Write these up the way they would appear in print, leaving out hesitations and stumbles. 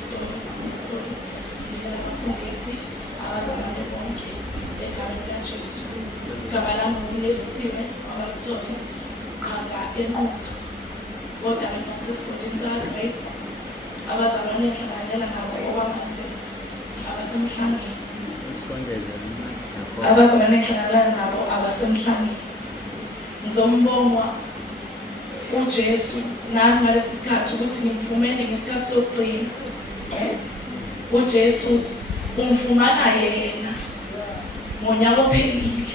story abafundisi abazalwane bonke egameni likaJesu. Igama lami ngiLesiwe abasizotho qhanga enquthu. Kodwa ngisesifundeni saGrace abazalwane enhlanganela nabo okwamanje abasemhlangeni. Abazalwane enhlanganela nabo abasemhlangeni. Ngizombonga uJesu nami ngalesi sikhathi ukuthi ngimfumene ngesikhathi sokugcina. uJesu ungifumana yena ngonyaka ophelile.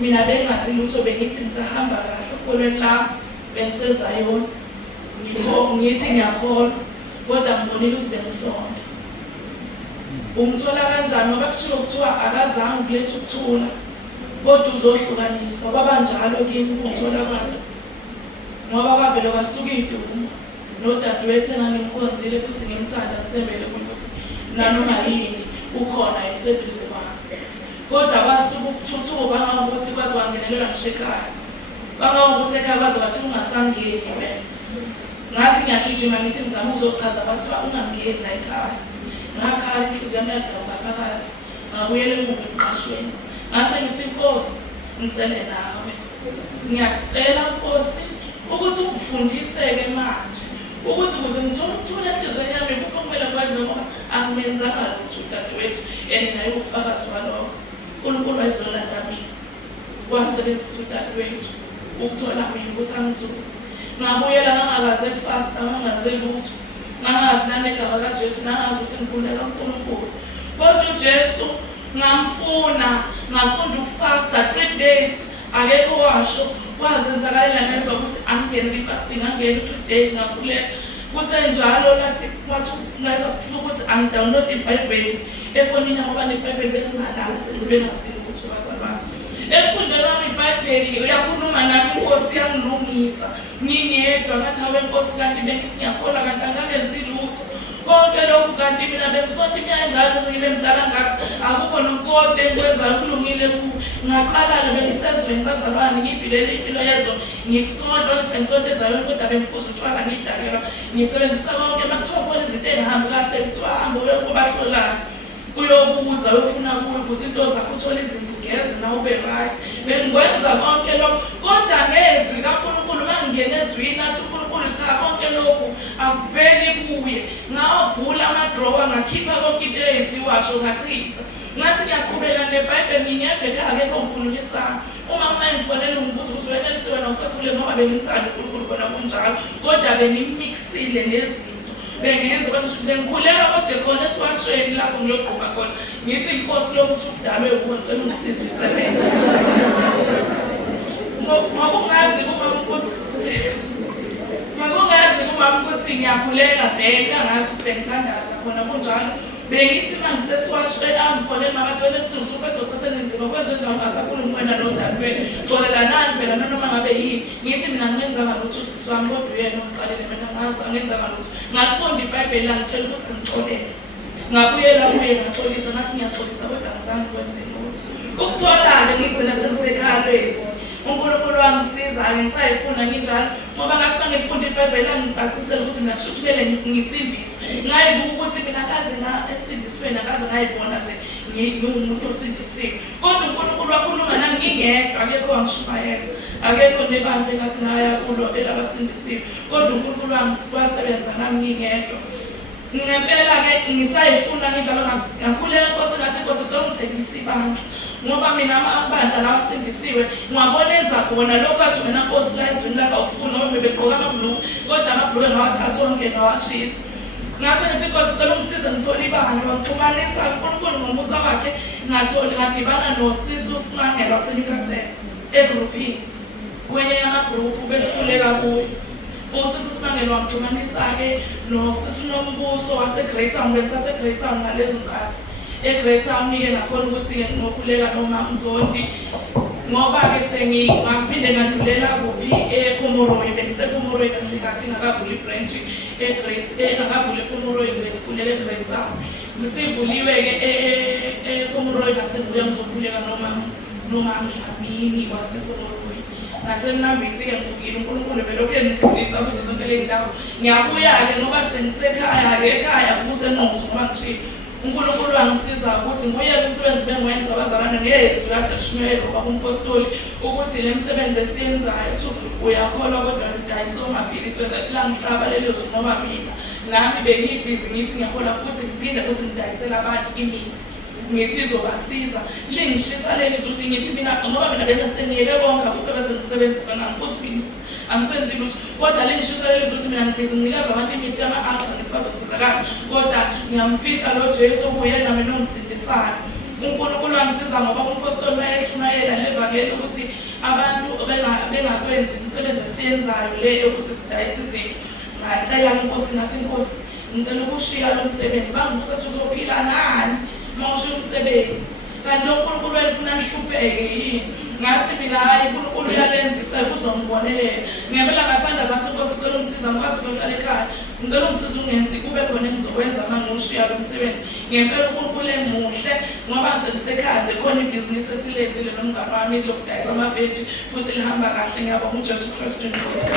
Mina bengazi lutho, bengithi ngisahamba kahle kolweni la bengisezayona. Ngithi ngiyakholwa kodwa ngibonile ukuthi bengisonda. Ungithola kanjani ngoba kushiwo kuthiwa akazange ukuletha ukuthula kodwa uzohlukanisa. Kwabanjalo kimi ukuthola abantu ngoba kwavele kwasuka idumo nodadewethu engangimkhonzile futhi ngimthanda ngithembele ukuthi nanoma yini ukhona eseduze kwami. Kodwa kwasuka ukuthuthuka bangakuthi kwazi wangenelelwa ngisho ekhaya. Bangakuthi ekhaya kwazi wathi ungasangeni wena. Ngathi ngiyagijima ngithi ngizama ukuzochaza bathi ungangeni la ekhaya. Ngakhala inhliziyo yami yadabuka phakathi. Ngabuyela emuva emqashweni. Ngase ngithi Nkosi ngisele nawe. Ngiyacela Nkosi ukuthi ungifundiseke manje ukuthi ukuze ngithole ukuthula enhliziyweni yami kuphi kumele kwenze ngoba angimenzanga lutho udadewethu naye ufakazi walokho. uNkulunkulu wayezolanda mina wasebenzisa udadewethu ukuthola mina ukuthi angizuze. Ngabuyela ngangakaze fast angangaze lutho, ngangazi nanegama kaJesu, nangazi ukuthi ngikhuleka uNkulunkulu. Kodwa uJesu ngafunda ukufasta 3 days akekho washo. Kwazenzakalela ngezwa ukuthi angene kwi-fasting, angene 3 days ngakhuleka. Kusenjalo lathi kwathi ngezwa kufika ukuthi angidownload iBhayibheli efonini ngoba neBhayibheli bengingalazi bengaziyo ukuthi wazalwana. Ekufundeni wami iBhayibheli uyakhuluma nami Inkosi yangilungisa. Ngingedwa ngathi hawe Nkosi kanti bengithi ngiyakholwa kanti angangenzi lutho. Konke lokhu kanti mina bengisonto iminyaka engaka sengibe mdala ngaka akukho nokukodwa engikwenzayo kulungile ku. Ngaqala-ke bengisezweni bazalwane ngiyibhilele impilo yezo ngikusonto ukuthi ngisonto ezayo kodwa bengiphuza utshwala ngiyidalelwa ngisebenzisa konke makuthiwa khona izinto engihambi kahle kuthiwa hamba uyokubahlolana uyobuza uyofuna kuyo ukuze into zakho uthole izinto ugeze nawe ube right. Bengikwenza konke lokho kodwa ngezwi kaNkulunkulu mangingena ezwini athi uNkulunkulu cha konke lokhu akuveli kuye. Ngavula amadrowa ngakhipha konke into eziwasho ngachitha. Ngathi ngiyaqhubeka neBhayibheli ngingedwa ekhaya akekho ngikhulumisana. Uma ngifonela ungibuza ukuthi wena lisiwe nawusakhule ngoba bengimthanda uNkulunkulu khona kunjalo kodwa bengimixile nezinto. Bengenza ukuthi bengikhuleka kodwa khona esiwasheni lapho ngiyogquma khona ngithi Inkosi lokuthi ukudalwe ukuncela umsizi usebenza. Makungazi kumama ukuthi ngiyakhuleka vele angazi ukuthi bengithandaza khona kunjalo. Bengithi mangisesiwashela ngifonela mabathi wena sisuphethe usathenzima kwenze njalo ungasakhulumi wena nodadewethu. Xolelanani phela noma ngabe yini. Ngithi mina ngimenzanga lutho usisi wami kodwa uyena ongiqalele mina ngazi angenzanga lutho. Ngakufunda iBhayibheli langitshela ukuthi ngixolele. Ngabuyela kuye ngaxolisa ngathi ngiyaxolisa kodwa ngizange kwenze lutho. Ukuthola-ke ngigcina sengisekhaya lwezwi. uNkulunkulu wangisiza ngisayifuna nginjalo ngoba ngathi mangifunda iBhayibheli angicacisela ukuthi mina kusho kumele ngisindiswe. Ngayibuka ukuthi mina kaze ensindisweni akaze ngayibona nje ngiwumuntu osindisiwe. Kodwa uNkulunkulu wakhuluma nami ngingedwa akekho wangishumayeza. Akekho nebandla engathi nayakhulu elabasindisiwe. Kodwa uNkulunkulu wasebenza nami ngingedwa. Ngempela-ke ngisayifuna nginjalo ngakhuleka Nkosi ngathi Nkosi ngicela ungitshengise ibandla ngoba mina amabandla lawa asindisiwe ngwabona enza khona lokho athi wena Nkosi la ezweni lapha ukufuna ngoba bebegqoka amabhuluku kodwa amabhuluku ngawathatha onke ngawashisa. Ngase ngithi Nkosi ngicela ungisize ngithole ibandla wangixhumanisa uNkulunkulu ngomusa wakhe ngadibana nosisi uSimangelo waseNewcastle egroupini kwenye yamagruphu besikhuleka kuyo. Usisi Simangelo wangixhumanisa-ke nosisi Nombuso waseGreat Town. Bengisase-Great Town ngalezo nkathi. eGreat Town-ke ngakhona ukuthi ngokhuleka nomama Zondi ngoba-ke sengingaphinde ngadlulela kuphi ePhomoroyi. BengisePhomoroyi kahle kahle ngakavula ibranch engakavula ePhomoroyi besikhulele eGreat Town. Sivuliwe-ke ePhomoroyi ngasengibuya ngizokhuleka nomama Dlamini wasePhomoroyi. Nasenambithi-ke ngivukile uNkulunkulu belokhu engidlulisa kuzo zonke le ndawo. Ngiyabuya-ke ngoba sengisekhaya-ke ekhaya kusenqozo ngoba ngishiya uNkulunkulu wangisiza ukuthi nguyeke umsebenzi bengiwenza abazalwane ngezwi kade lishumayela ngoba kumpostoli ukuthi le misebenzi esiyenzayo uyakholwa kodwa udayisa umaphilisi la ngihlaba lelo zwi noma mina nami bengibhizi ngithi ngiyakholwa futhi ngiphinde futhi ngidayisela abantu imithi ngithi izobasiza lingishisa leli zuthi ngithi mina ngoba mina bengaseniyeke konke akukho bese ngisebenzisa nangiphosphilis angisenzi lutho kodwa lingishisa leli zuthi mina ngibhizi nginikeza abantu imithi yama-alsa ngithi bazosizakala kodwa ngiyamfihla lo Jesu okuyena mina ongisindisayo uNkulunkulu wangisiza ngoba umpostoli wayeshumayela levangeli ukuthi abantu bengakwenzi imisebenzi esiyenzayo le yokuthi sidayise izinto ngacela inkosi ngathi inkosi ngicela ukushiya lo msebenzi bangibuza ukuthi uzophila ngani mawushiya umsebenzi kanti lo uNkulunkulu welifuna nihlupheke yini ngathi mina hayi uNkulunkulu uyalenza icebo uzongibonelela ngempela ngathanda zathi inkosi ngicela ungisiza ngikwazi ukuhlala ekhaya ngicela ungisiza ungenzi kube khona engizokwenza uma ngiwushiya lo msebenzi ngempela uNkulunkulu emuhle ngoba selisekhaya nje khona ibhizinisi esilenzile nomngane wami lokudayisa amaveji futhi lihamba kahle ngiyabonga uJesu Kristu inkosi